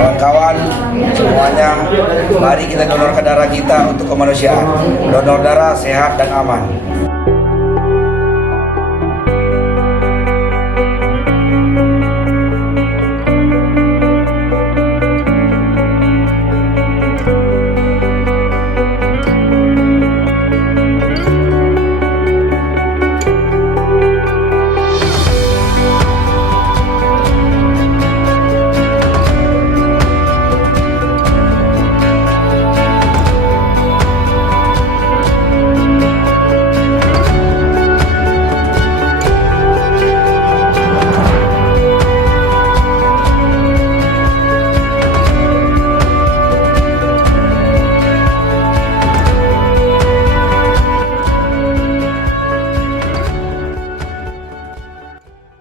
Kawan-kawan semuanya, mari kita donorkan darah kita untuk kemanusiaan. Donor darah sehat dan aman.